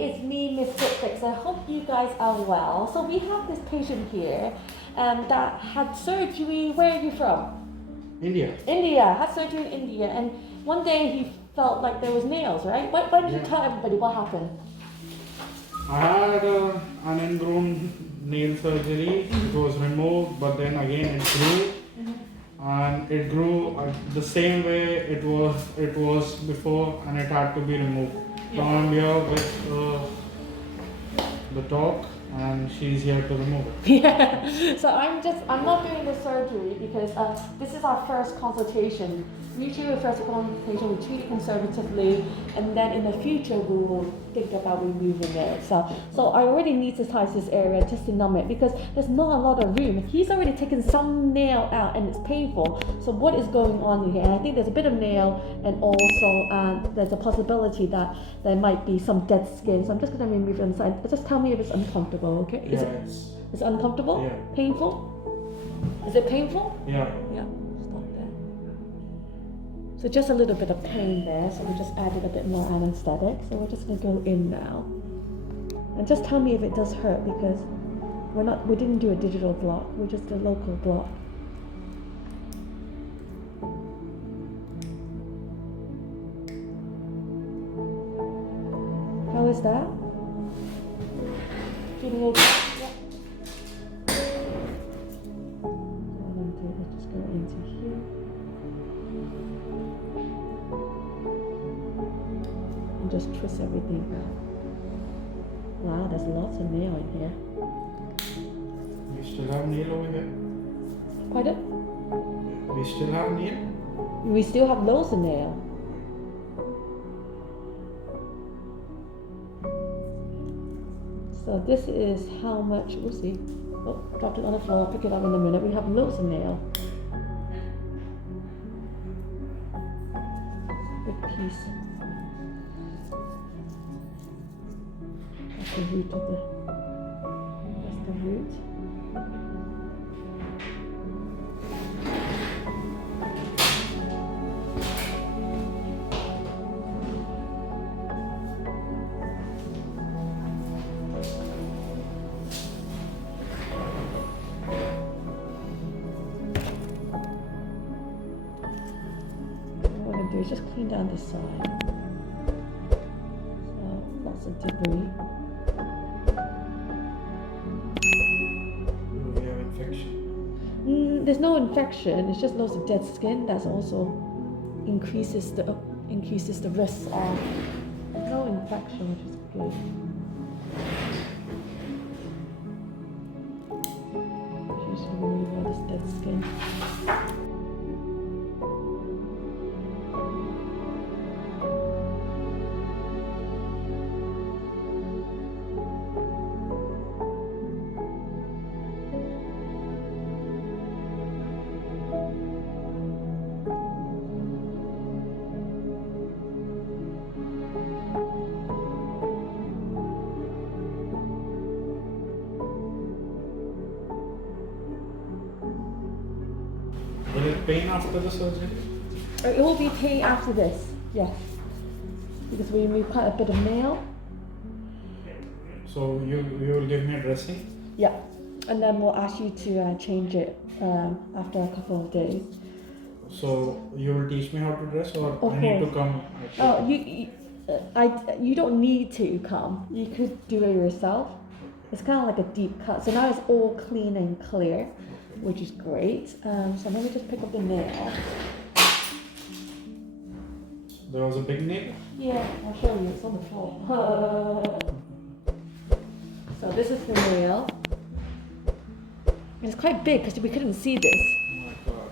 it's me, Miss Fix. I hope you guys are well. So we have this patient here that had surgery. Where are you from? India. India. Had surgery in India, and one day he felt like there was nails, right? Why don't you tell everybody what happened? I had an ingrown nail surgery. It was removed, but then again it grew. And it grew the same way it was before, and it had to be removed. So I'm here with the dog, and she's here to remove it. Yeah. So I'm not doing the surgery because this is our first consultation. Usually with first consultation we treat it conservatively, and then in the future we will think about removing it. So I already anesthetize this area just to numb it because there's not a lot of room. He's already taken some nail out and it's painful. So what is going on here? And I think there's a bit of nail, and also there's a possibility that there might be some dead skin. So I'm just going to remove it inside. Just tell me if it's uncomfortable, okay? Yeah, it's uncomfortable? Yeah. Painful? Is it painful? Yeah. Yeah. Stop there. So just a little bit of pain there, so we just added a bit more anesthetic. So we're just going to go in now. And just tell me if it does hurt, because we didn't do a digital block, we just did a local block. How is that? Feeling okay? Yeah. Let's just go into here. And just twist everything out. Wow, there's lots of nail in here. We still have nail over here. Pardon? We still have nail. We still have loads of nail. So this is how much, we'll see. Oh, dropped it on the floor, I'll pick it up in a minute. We have loads of nail. Big piece. That's the root of that's the root. Is just clean down the side. So lots of debris. Do we have infection? There's no infection. It's just loads of dead skin. That's also increases the risk of no infection, which is good. Just remove all this dead skin. Will it pain after the surgery? It will be pain after this, yes. Because we remove quite a bit of nail. So you will give me a dressing? Yeah. And then we'll ask you to change it after a couple of days. So you will teach me how to dress, or Of I need to course. come? Oh, you don't need to come. You could do it yourself. It's kind of like a deep cut. So now it's all clean and clear, which is great. So let me just pick up the nail. There was a big nail? Yeah, I'll show you. It's on the floor. So this is the nail. It's quite big because we couldn't see this. Oh my god.